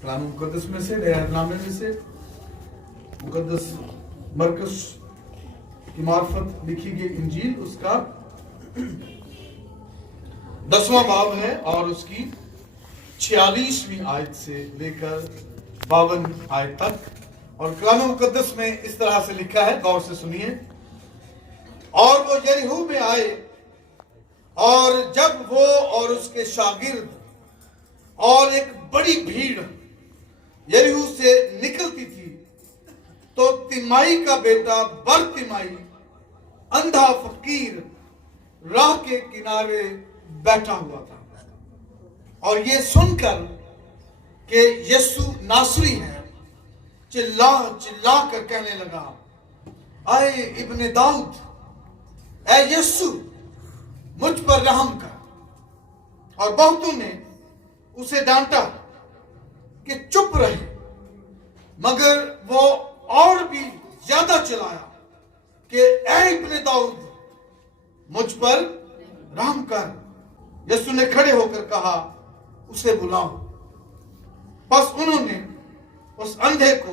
कलाम मुकद्दस में से, रहमनामे में से, मुकद्दस मरकस की मार्फत लिखी गई इंजील, उसका 10वां बाब है और उसकी 46वीं आयत से लेकर 52 आयत तक। और कलाम मुकद्दस में इस तरह से लिखा है, गौर से सुनिए। और वो यरीहो में आए, और जब वो और उसके शागिर्द और एक बड़ी भीड़ यरीहो से निकलती थी, तो तिमाई का बेटा बरतिमाई, अंधा फकीर, राह के किनारे बैठा हुआ था। और ये सुनकर कि यीशु नासरी है, चिल्ला चिल्ला कर कहने लगा, आए इब्ने दाऊद, ऐ यीशु मुझ पर रहम कर। और बहुतों ने उसे डांटा कि चुप रहे, मगर वो और भी ज्यादा चिल्लाया कि ऐ इब्ने दाऊद, मुझ पर रहम कर। यीशु ने खड़े होकर कहा, उसे बुलाओ। बस उन्होंने उस अंधे को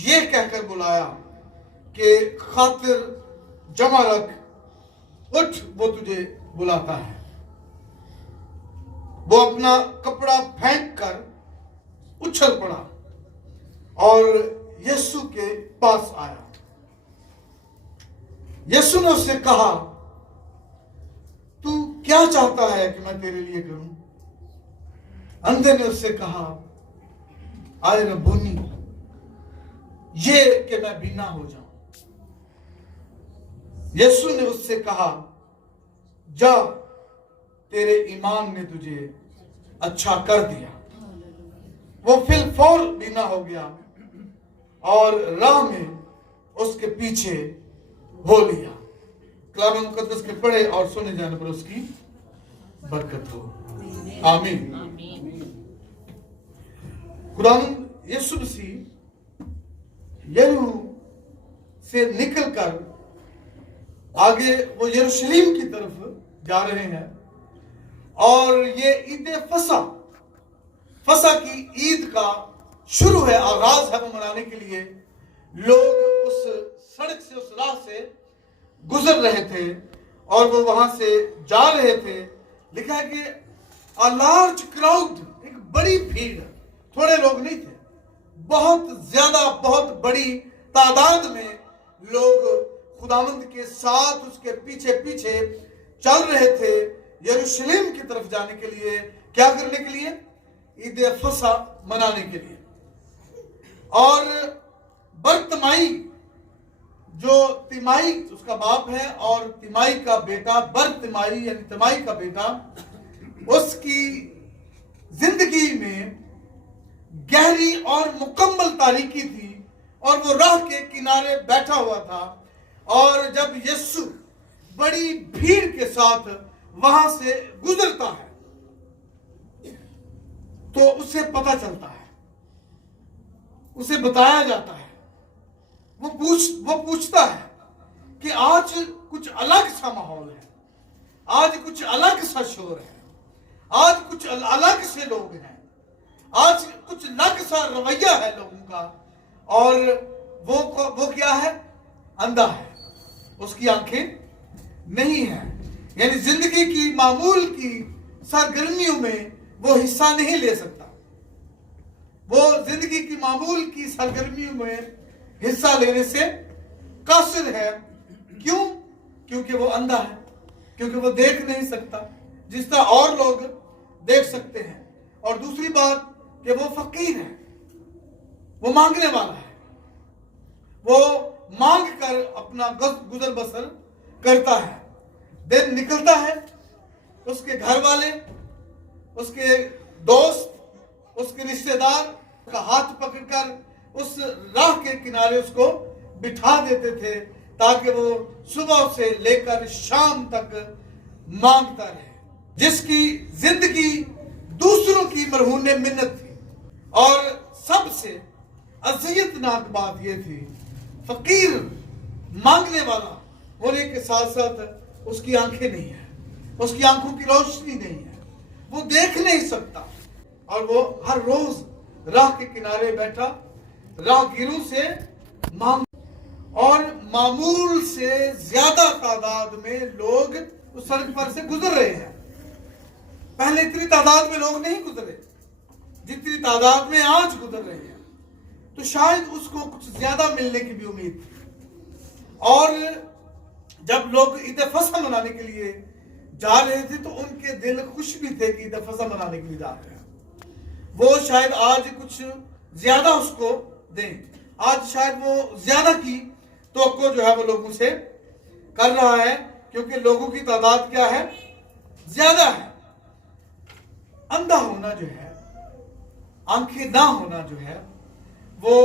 ये कहकर बुलाया कि खातिर जमा रख, उठ, वो तुझे बुलाता है। वो अपना कपड़ा फेंक कर उछल पड़ा और यीशु के पास आया। यीशु ने उससे कहा, तू क्या चाहता है कि मैं तेरे लिए करूं? अंधे ने उससे कहा, आए रब्बोनी, ये कि मैं बीना हो जाऊं। यीशु ने उससे कहा, जा, तेरे ईमान ने तुझे अच्छा कर दिया। वो फिल फौर बीना हो गया और राह में उसके पीछे हो लिया। कलाम मुकद्दस के पढ़े और सुने जाने पर उसकी बरकत हो। आमीन। खुदावंद यीशु मसीह यरीहो से निकलकर आगे वो यरूशलेम की तरफ जा रहे हैं। और ये ईद फसा की ईद का शुरू है, आगाज है वो मनाने के लिए। लोग उस सड़क से, उस राह से गुजर रहे थे और वो वहां से जा रहे थे। लिखा है कि अ लार्ज क्राउड, एक बड़ी भीड़, थोड़े लोग नहीं थे, बहुत ज्यादा, बहुत बड़ी तादाद में लोग खुदावंद के साथ उसके पीछे पीछे चल रहे थे यरूशलेम की तरफ जाने के लिए। क्या करने के लिए? ईद फसा मनाने के लिए। और बरतिमाई, जो तिमाई उसका बाप है और तिमाई का बेटा बरतिमाई यानी तिमाई का बेटा, उसकी जिंदगी में गहरी और मुकम्मल तारीकी थी और वो राह के किनारे बैठा हुआ था। और जब यीशु बड़ी भीड़ के साथ वहां से गुजरता है तो उसे पता चलता है, उसे बताया जाता है, वो पूछता है कि आज कुछ अलग सा माहौल है, आज कुछ अलग सा शोर है, आज कुछ अलग से लोग हैं, आज कुछ अलग सा रवैया है लोगों का। और वो क्या है? अंधा है, उसकी आंखें नहीं है, यानी जिंदगी की मामूल की सरगर्मियों में वो हिस्सा नहीं ले सकता। वो जिंदगी की मामूल की सरगर्मियों में हिस्सा लेने से कासिर है। क्यों? क्योंकि वो अंधा है, क्योंकि वो देख नहीं सकता जिस तरह और लोग देख सकते हैं। और दूसरी बात कि वो फकीर है, वो मांगने वाला है, वो मांग कर अपना गुजर बसर करता है। दिन निकलता है, उसके घर वाले, उसके दोस्त, उसके रिश्तेदार का हाथ पकड़कर उस राह के किनारे उसको बिठा देते थे ताकि वो सुबह से लेकर शाम तक मांगता रहे। जिसकी जिंदगी दूसरों की मरहून मिन्नत थी। और सबसे अज़ियतनाक बात यह थी, फकीर मांगने वाला होने के साथ साथ उसकी आंखें नहीं है, उसकी आंखों की रोशनी नहीं है, वो देख नहीं सकता। और वो हर रोज راہ کے کنارے بیٹھا راہگیروں سے مانگ اور معمول سے زیادہ تعداد میں لوگ اس سڑک پر سے گزر رہے ہیں. پہلے اتنی تعداد میں لوگ نہیں گزرے جتنی تعداد میں آج گزر رہے ہیں. تو شاید اس کو کچھ زیادہ ملنے کی بھی امید تھی. اور جب لوگ عید فصح منانے کے لیے جا رہے تھے تو ان کے دل خوش بھی تھے کہ عید فصح منانے کے لیے جا رہے ہیں. وہ شاید آج کچھ زیادہ اس کو دیں. آج شاید وہ زیادہ کی توقع جو ہے وہ لوگوں سے کر رہا ہے کیونکہ لوگوں کی تعداد کیا ہے؟ زیادہ ہے. اندھا ہونا جو ہے، آنکھیں نہ ہونا جو ہے، وہ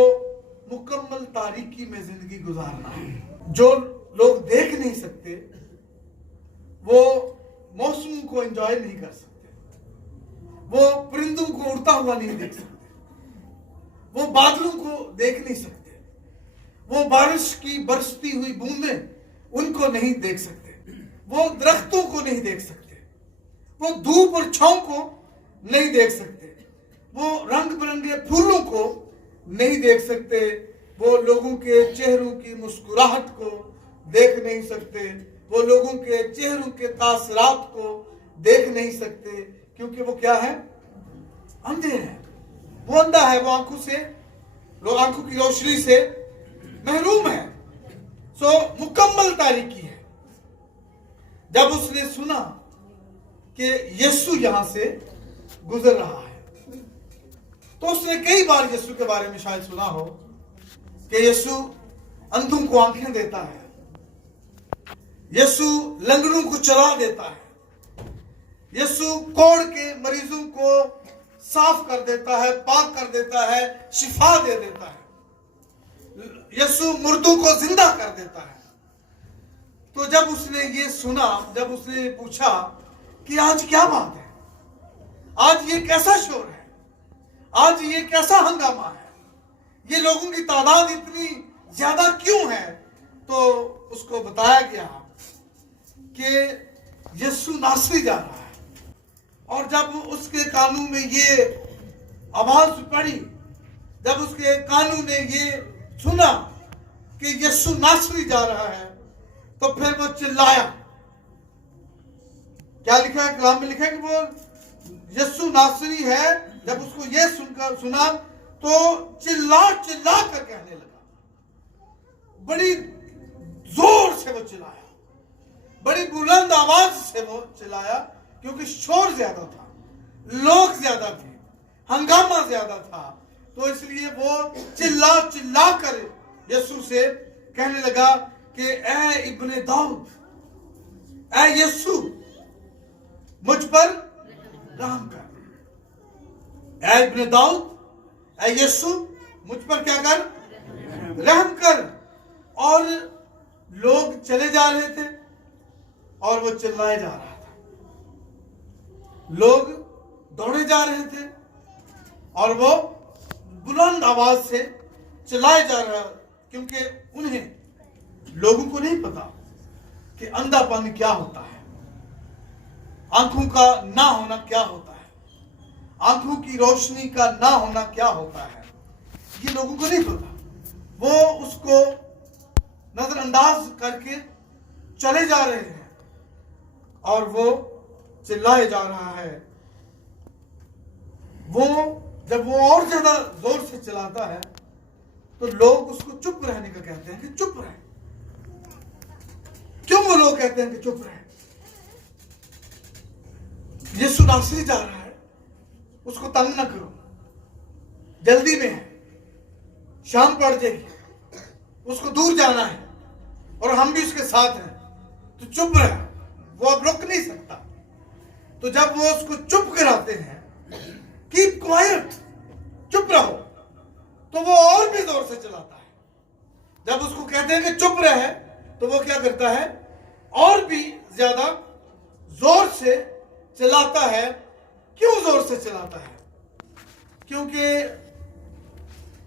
مکمل تاریکی میں زندگی گزارنا ہے. جو لوگ دیکھ نہیں سکتے وہ موسم کو انجوائے نہیں کر سکتے، وہ پرندوں کو اڑتا ہوا نہیں دیکھ سکتے، وہ بادلوں کو دیکھ نہیں سکتے، وہ بارش کی برستی ہوئی بوندیں ان کو نہیں دیکھ سکتے، وہ درختوں کو نہیں دیکھ سکتے، وہ دھوپ اور چھاؤں کو نہیں دیکھ سکتے، وہ رنگ برنگے پھولوں کو نہیں دیکھ سکتے، وہ لوگوں کے چہروں کی مسکراہٹ کو دیکھ نہیں سکتے، وہ لوگوں کے چہروں کے تاثرات کو دیکھ نہیں سکتے کیونکہ وہ کیا ہے؟ اندھے ہیں. وہ اندھا ہے، وہ آنکھوں کی روشنی سے محروم ہے. سو مکمل تاریکی ہے. جب اس نے سنا کہ یسوع یہاں سے گزر رہا ہے تو اس نے کئی بار یسوع کے بارے میں شاید سنا ہو کہ یسوع اندھوں کو آنکھیں دیتا ہے، یسوع لنگڑوں کو چلا دیتا ہے، یسوع کوڑ کے مریضوں کو صاف کر دیتا ہے، پاک کر دیتا ہے، شفا دے دیتا ہے، یسوع مردوں کو زندہ کر دیتا ہے. تو جب اس نے یہ سنا، جب اس نے پوچھا کہ آج کیا بات ہے، آج یہ کیسا شور ہے، آج یہ کیسا ہنگامہ ہے، یہ لوگوں کی تعداد اتنی زیادہ کیوں ہے، تو اس کو بتایا گیا کہ یسوع ناصری جا رہا ہے. اور جب اس کے کانوں میں یہ آواز پڑی، جب اس کے کانوں نے یہ سنا کہ یسوع ناصری جا رہا ہے تو پھر وہ چلایا. کیا لکھا ہے کلام میں؟ لکھا ہے کہ وہ یسوع ناصری ہے. جب اس کو یہ سنا تو چلا کر کہنے لگا، بڑی زور سے وہ چلایا، بڑی بلند آواز سے وہ چلایا کیونکہ شور زیادہ تھا، لوگ زیادہ تھے، ہنگامہ زیادہ تھا. تو اس لیے وہ چلا کر یسوع سے کہنے لگا کہ اے ابن داؤد، اے یسوع مجھ پر رحم کر. اے ابن داؤد، اے یسوع مجھ پر کیا کر؟ رحم کر. اور لوگ چلے جا رہے تھے اور وہ چلائے جا رہا تھا. لوگ دوڑے جا رہے تھے اور وہ بلند آواز سے چلائے جا رہا، کیونکہ انہیں لوگوں کو نہیں پتا کہ اندھا پن کیا ہوتا ہے، آنکھوں کا نہ ہونا کیا ہوتا ہے، آنکھوں کی روشنی کا نہ ہونا کیا ہوتا ہے. یہ لوگوں کو نہیں پتا. وہ اس کو نظر انداز کر کے چلے جا رہے ہیں اور وہ چلائے جا رہا ہے. وہ جب وہ اور زیادہ زور سے چلاتا ہے تو لوگ اس کو چپ رہنے کا کہتے ہیں کہ چپ رہے. کیوں وہ لوگ کہتے ہیں کہ چپ رہے؟ یسوع ناصری جا رہا ہے، اس کو تنگ نہ کرو، جلدی میں ہے، شام پڑ جائے گی، اس کو دور جانا ہے اور ہم بھی اس کے ساتھ ہیں، تو چپ رہے. وہ اب رک نہیں سکتا. تو جب وہ اس کو چپ کراتے ہیں، کیپ کوائٹ، چپ رہو، تو وہ اور بھی زور سے چلاتا ہے. جب اس کو کہتے ہیں کہ چپ رہے تو وہ کیا کرتا ہے؟ اور بھی زیادہ زور سے چلاتا ہے. کیوں زور سے چلاتا ہے؟ کیونکہ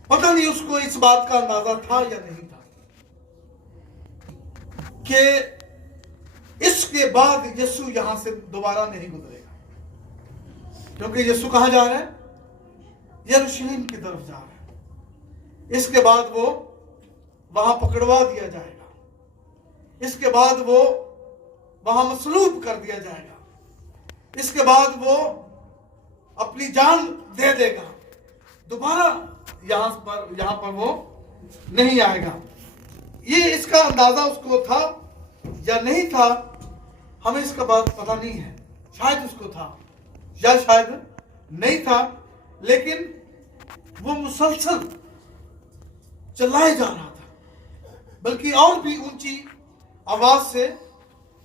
پتہ نہیں اس کو اس بات کا اندازہ تھا یا نہیں تھا کہ اس کے بعد یسوع یہاں سے دوبارہ نہیں گزرے گا. کیونکہ یسوع کہاں جا رہا ہے؟ यरूशलेम की तरफ जा रहा है। इसके बाद वो वहां पकड़वा दिया जाएगा, इसके बाद वो वहां मसलूब कर दिया जाएगा, इसके बाद वो अपनी जान दे देगा, दोबारा यहां पर वो नहीं आएगा। ये इसका अंदाजा उसको था या नहीं था, हमें इसका बात पता नहीं है। शायद उसको था या शायद नहीं था, लेकिन वो मुसलसल चिल्लाए जा रहा था, बल्कि और भी ऊंची आवाज से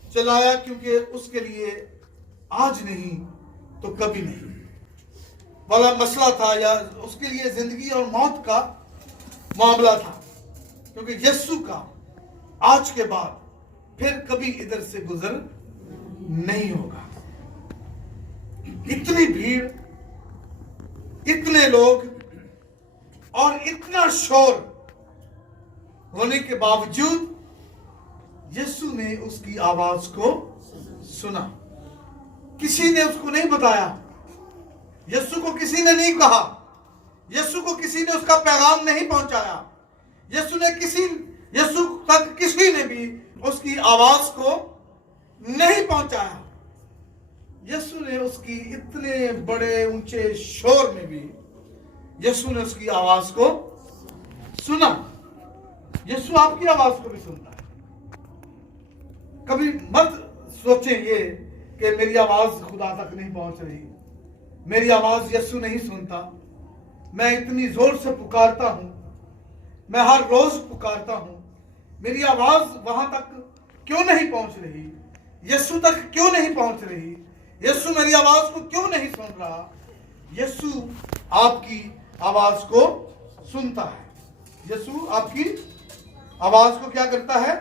चिल्लाया, क्योंकि उसके लिए आज नहीं तो कभी नहीं वाला मसला था, या उसके लिए जिंदगी और मौत का मामला था, क्योंकि यीशु का आज के बाद फिर कभी इधर से गुजर नहीं होगा। इतनी भीड़, इतने लोग और इतना शोर होने के बावजूद यीशु ने उसकी आवाज को सुना। किसी ने उसको नहीं बताया, यीशु को किसी ने नहीं कहा, यीशु को किसी ने उसका पैगाम नहीं पहुंचाया, यीशु तक किसी ने भी उसकी आवाज को नहीं पहुंचाया। यीशु ने उसकी इतने बड़े ऊंचे शोर में भी यीशु ने उसकी आवाज को सुना। यीशु आपकी आवाज को भी सुनता है। कभी मत सोचें ये कि मेरी आवाज खुदा तक नहीं पहुंच रही, मेरी आवाज यीशु नहीं सुनता, मैं इतनी जोर से पुकारता हूं, मैं हर रोज पुकारता हूं, मेरी आवाज वहां तक क्यों नहीं पहुंच रही, यीशु तक क्यों नहीं पहुंच रही, यीशु मेरी आवाज को क्यों नहीं सुन रहा। यीशु आपकी आवाज को सुनता है। यीशु आपकी आवाज को क्या करता है?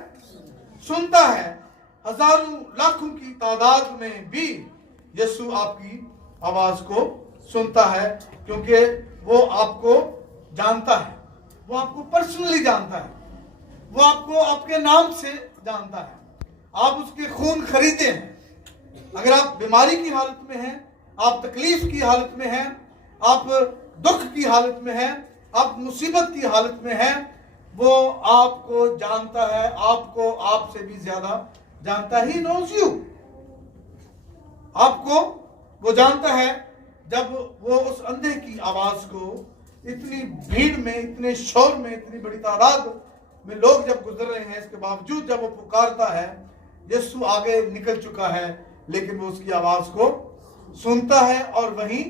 सुनता है। हजारों लाखों की तादाद में भी यीशु आपकी आवाज को सुनता है, क्योंकि वो आपको जानता है, वो आपको पर्सनली जानता है, वो आपको आपके नाम से जानता है। आप उसके खून खरीदे हैं। अगर आप बीमारी की हालत में हैं, आप तकलीफ की हालत में हैं, आप दुख की हालत में हैं, आप मुसीबत की हालत में हैं, वो आपको जानता है, आपको आपसे भी ज्यादा जानता है। He knows you। आपको वो जानता है। जब वो उस अंधे की आवाज को इतनी भीड़ में, इतने शोर में, इतनी बड़ी तादाद में लोग जब गुजर रहे हैं, इसके बावजूद जब वो पुकारता है, यीशु आगे निकल चुका है, लेकिन वो उसकी आवाज को सुनता है और वहीं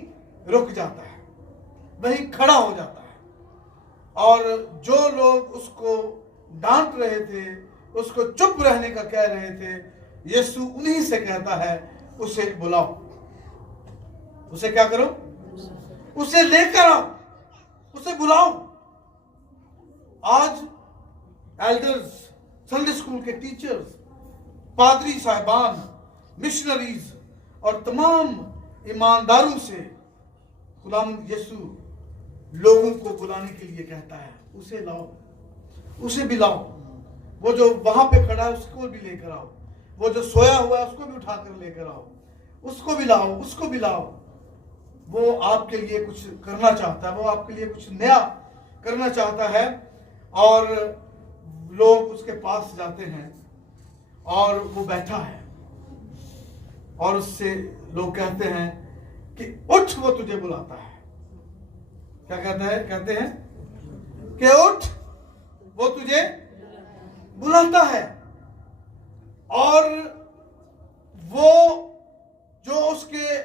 रुक जाता है, वहीं खड़ा हो जाता है। और जो लोग उसको डांट रहे थे, उसको चुप रहने का कह रहे थे, यीशु उन्हीं से कहता है, उसे बुलाओ, उसे क्या करो? उसे लेकर आओ, उसे बुलाओ। आज एल्डर्स, संडे स्कूल के टीचर्स, पादरी साहिबान, मिशनरीज और तमाम ईमानदारों से खुदावंद यीशु लोगों को बुलाने के लिए कहता है, उसे लाओ, उसे भी लाओ। वो जो वहां पे खड़ा है उसको भी लेकर आओ, वो जो सोया हुआ है उसको भी उठाकर लेकर आओ, उसको भी लाओ, उसको भी लाओ। वो आपके लिए कुछ करना चाहता है, वो आपके लिए कुछ नया करना चाहता है। और लोग उसके पास जाते हैं और वो बैठा है और उससे लोग कहते हैं कि उठ, वो तुझे बुलाता है। क्या कहता है? कहते हैं कि उठ, वो तुझे बुलाता है। और वो जो उसके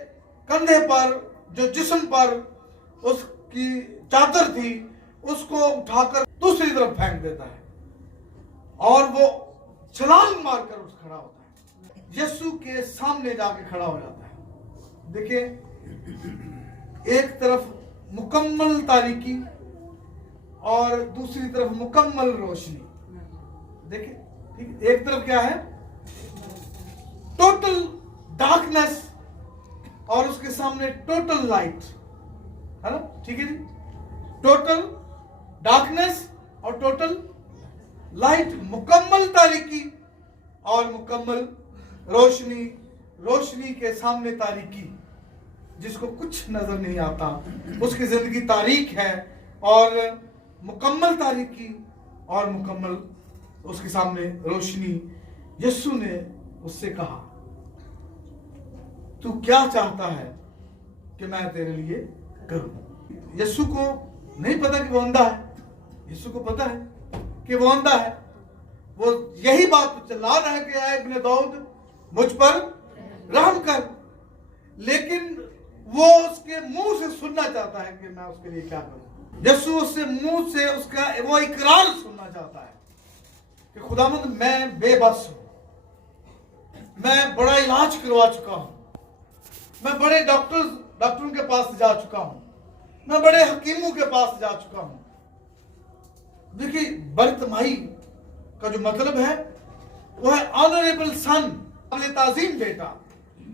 कंधे पर, जो जिस्म पर उसकी चादर थी, उसको उठाकर दूसरी तरफ फेंक देता है और वो छलांग मारकर उठ खड़ा होता है, यीशु के सामने जाके खड़ा हो जाता है। देखिए, एक तरफ मुकम्मल तारीकी और दूसरी तरफ मुकम्मल रोशनी। देखिए, ठीक, एक तरफ क्या है? टोटल डार्कनेस और उसके सामने टोटल लाइट, है ना? ठीक है जी। टोटल डार्कनेस और टोटल लाइट, मुकम्मल तारीकी और मुकम्मल रोशनी, रोशनी के सामने तारीकी। जिसको कुछ नजर नहीं आता, उसकी जिंदगी तारीख है और मुकम्मल तारीकी और मुकम्मल उसके सामने रोशनी। यीशु ने उससे कहा, तू क्या चाहता है कि मैं तेरे लिए करूं? यीशु को नहीं पता कि वो अंधा है। यीशु को पता है कि वो अंधा है। वो यही बात चिल्ला रहा है कि ऐ इब्ने दाऊद, मुझ पर रहम कर। लेकिन वो उसके मुंह से सुनना चाहता है कि मैं उसके लिए क्या करूं। यीशु उससे मुंह से उसका वो इकरार सुनना चाहता है कि खुदावंद, मैं बेबस हूं, मैं बड़ा इलाज करवा चुका हूं, मैं बड़े डॉक्टरों के पास जा चुका हूं, मैं बड़े हकीमों के पास जा चुका हूं। देखिए, बर्तमाई का जो मतलब है वो है ऑनरेबल सन, काबिल ताजीम बेटा,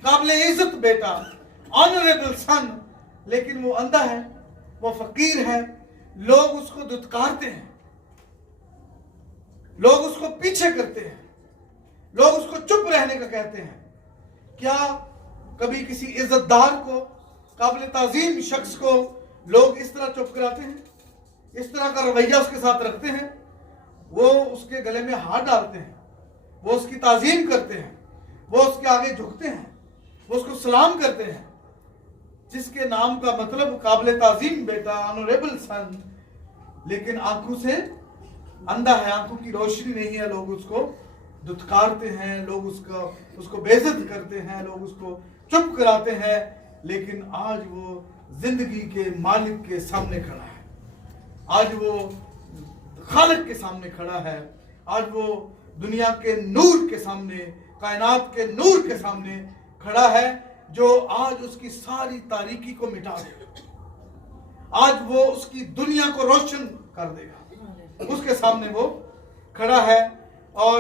काबिल इज्जत बेटा, ऑनरेबल सन। लेकिन वो अंधा है, वो फकीर है, लोग उसको दुत्कारते हैं, लोग उसको पीछे करते हैं, लोग उसको चुप रहने का कहते हैं। क्या कभी किसी इज्जतदार को, काबिल ताजीम शख्स को लोग इस तरह चुप कराते हैं? इस तरह का रवैया उसके साथ रखते हैं? वो उसके गले में हाथ डालते हैं, वो उसकी ताजीम करते हैं, वो उसके आगे झुकते हैं, वो उसको सलाम करते हैं, जिसके नाम का मतलब काबिल ताजीम बेटा, ऑनरेबल सन। लेकिन आंखों से अंधा है, आंखों की रोशनी नहीं है, लोग उसको दुत्कारते हैं, लोग उसको बेइज्जत करते हैं, लोग उसको चुप कराते हैं। लेकिन आज वो जिंदगी के मालिक के सामने खड़ा है, आज वो खालिक के सामने खड़ा है, आज वो दुनिया के नूर के सामने, कायनात के नूर के सामने खड़ा है, जो आज उसकी सारी तारीकी को मिटा देगा। आज वो उसकी दुनिया को रोशन कर देगा। उसके सामने वो खड़ा है और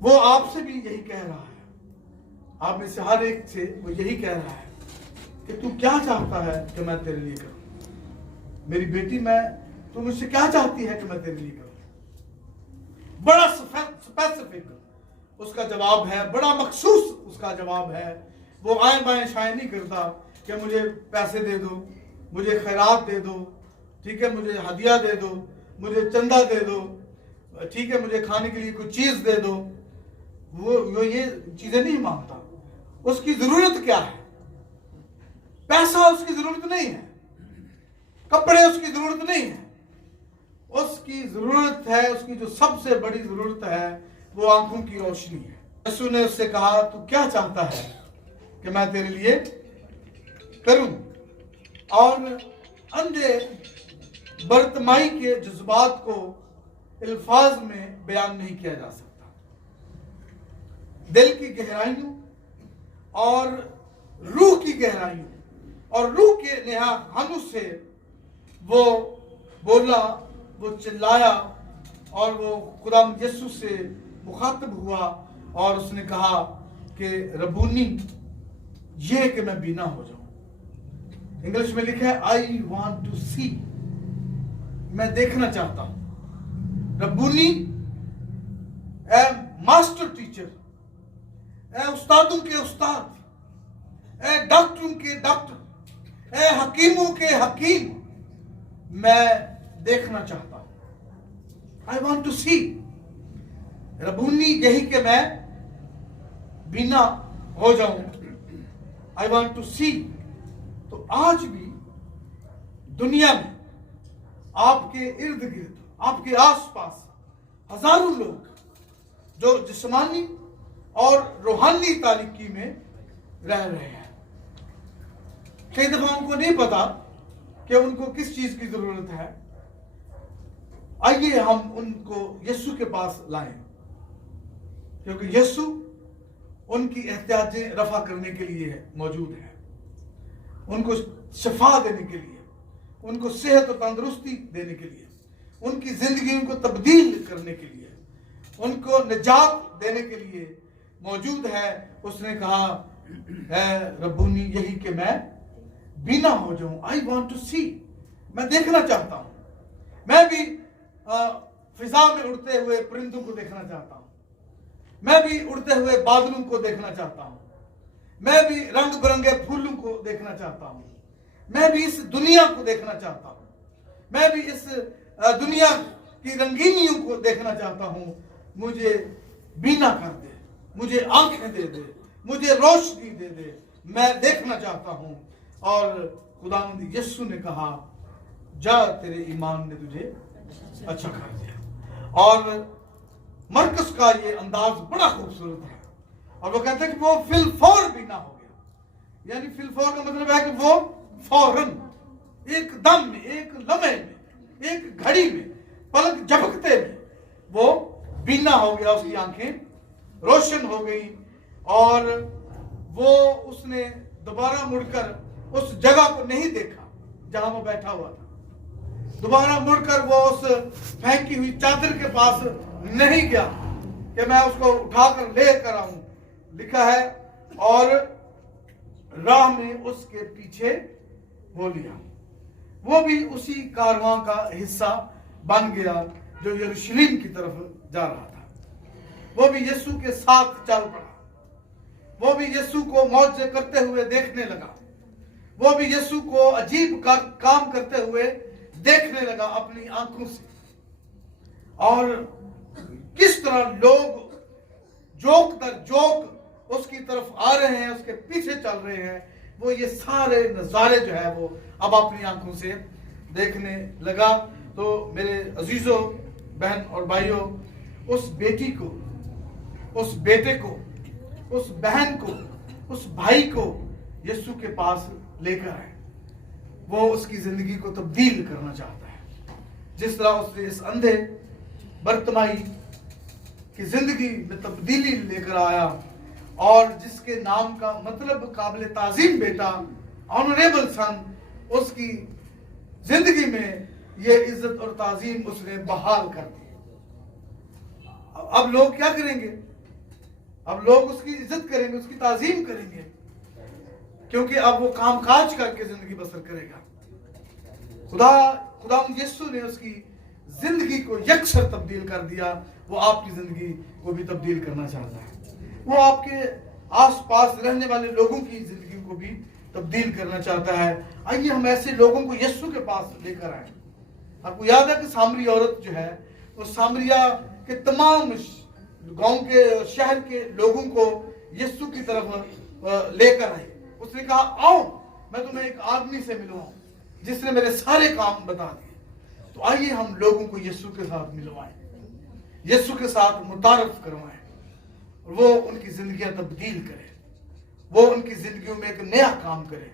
वो आपसे भी यही कह रहा है, आप में से हर एक से वो यही कह रहा है कि तू क्या चाहता है कि मैं तेरे लिए करूं? मेरी बेटी, तू मुझसे क्या चाहती है कि मैं तेरे लिए करूं? बड़ा स्पेसिफिक उसका जवाब है, बड़ा मखसूस उसका जवाब है। वो आए बाएं शाये नहीं करता कि मुझे पैसे दे दो, मुझे खैरात दे दो, ठीक है, मुझे हदिया दे दो, मुझे चंदा दे दो, ठीक है, मुझे खाने के लिए कुछ चीज दे दो। वो ये चीजें नहीं मांगता। उसकी जरूरत क्या है? पैसा उसकी जरूरत नहीं है, कपड़े उसकी जरूरत नहीं है। उसकी जरूरत है, उसकी जो सबसे बड़ी जरूरत है वो आंखों की रोशनी है। यीशु ने उससे कहा, तू क्या चाहता है कि मैं तेरे लिए करूं? और अंधे बर्तमाई के जज्बात को अल्फाज में बयान नहीं किया जा सकता। दिल की गहराइयों और रूह की गहराइयों और रूह के नेहानु से वो बोला, वो चिल्लाया और वो खुदा यीशु से मुखातब हुआ और उसने कहा कि रबूनी, ये कि मैं बीना हो जाऊं। इंग्लिश में लिखा है आई वॉन्ट टू सी, मैं देखना चाहता हूं। रबूनी, ए मास्टर टीचर, ए उस्तादों के उस्ताद, ए डॉक्टरों के डॉक्टर, ए हकीमों के हकीम, मैं देखना चाहता हूं। आई वॉन्ट टू सी। रबूनी यही कि मैं बीना हो जाऊं। आई वॉन्ट टू सी। तो आज भी दुनिया में आपके इर्द गिर्द, आपके आसपास हजारों लोग जो जिस्मानी और रूहानी तारीकी में रह रहे हैं। कई दफा उनको नहीं पता कि उनको किस चीज की जरूरत है। आइए हम उनको यीशु के पास लाएं, क्योंकि यीशु उनकी एहतियाजें रफा करने के लिए मौजूद है, उनको शफा देने के लिए, उनको सेहत और तंदुरुस्ती देने के लिए, उनकी जिंदगी को तब्दील करने के लिए, उनको निजात देने के लिए मौजूद है। उसने कहा है रब्बूनी, यही कि मैं बीना हो जाऊं। आई वॉन्ट टू सी, मैं देखना चाहता हूं। मैं भी फिजा में उड़ते हुए परिंदों को देखना चाहता हूं, मैं भी उड़ते हुए बादलों को देखना चाहता हूं, मैं भी रंग बिरंगे फूलों को देखना चाहता हूँ, मैं भी इस दुनिया को देखना चाहता हूँ, मैं भी इस दुनिया की रंगीनियों को देखना चाहता हूँ। मुझे बीना कर दे, मुझे आंखें दे दे, मुझे रोशनी दे दे, मैं देखना चाहता हूँ। और खुदावंद यीशु ने कहा, जा तेरे ईमान ने तुझे अच्छा कर दिया। और मरकस का ये अंदाज बड़ा खूबसूरत है, और वो कहते हैं कि वो फिल फौर बीना हो गया। यानी फिल फौर का मतलब है कि वो फौरन, एक दम में, एक लम्हे में, एक घड़ी में, पलक झपकते में वो बीना हो गया, उसकी आंखें रोशन हो गई। और वो उसने दोबारा मुड़कर उस जगह को नहीं देखा जहां वो बैठा हुआ था, दोबारा मुड़कर वो उस फेंकी हुई चादर के पास नहीं गया कि मैं उसको उठाकर ले कर आऊं। लिखा है, और राह में उसके पीछे हो लिया। वो भी उसी कारवां का हिस्सा बन गया जो यरूशलेम की तरफ जा रहा था। वो भी यीशु के साथ चल पड़ा, वो भी यीशु को मौजे करते हुए देखने लगा, वो भी यीशु को अजीब काम करते हुए देखने लगा अपनी आंखों से। और किस तरह लोग जोक दर जोक उसकी तरफ आ रहे हैं, उसके पीछे चल रहे हैं, वो ये सारे नजारे जो है वो अब अपनी आंखों से देखने लगा। तो मेरे अजीजों, बहन और भाइयों, उस बेटी को, उस बेटे को, उस बहन को, उस भाई को यीशु के पास लेकर आए। वो उसकी जिंदगी को तब्दील करना चाहता है, जिस तरह उसने इस अंधे बर्तमाई की जिंदगी में तब्दीली लेकर आया, और जिसके नाम का मतलब काबिल ताजीम बेटा, ऑनरेबल सन, उसकी जिंदगी में ये इज्जत और ताजीम उसने बहाल कर दी। अब लोग क्या करेंगे? अब लोग उसकी इज्जत करेंगे, उसकी ताजीम करेंगे, क्योंकि अब वो कामकाज करके जिंदगी बसर करेगा। खुदा यीशु ने उसकी जिंदगी को यकसर तब्दील कर दिया। वो आपकी जिंदगी को भी तब्दील करना चाहता है। वो आपके आसपास रहने वाले लोगों की जिंदगी को भी तब्दील करना चाहता है। आइए हम ऐसे लोगों को यीशु के पास लेकर आए। आपको याद है कि सामरी औरत जो है, वो सामरिया के तमाम गांव के, शहर के लोगों को यीशु की तरफ लेकर आई। उसने कहा, आओ मैं तुम्हें एक आदमी से मिलवाऊं जिसने मेरे सारे काम बता दिए। तो आइए हम लोगों को यीशु के साथ मिलवाएं, यीशु के साथ मुतारफ करवाएं, और वो उनकी जिंदगियां तब्दील करे, वो उनकी जिंदगियों में एक नया काम करे।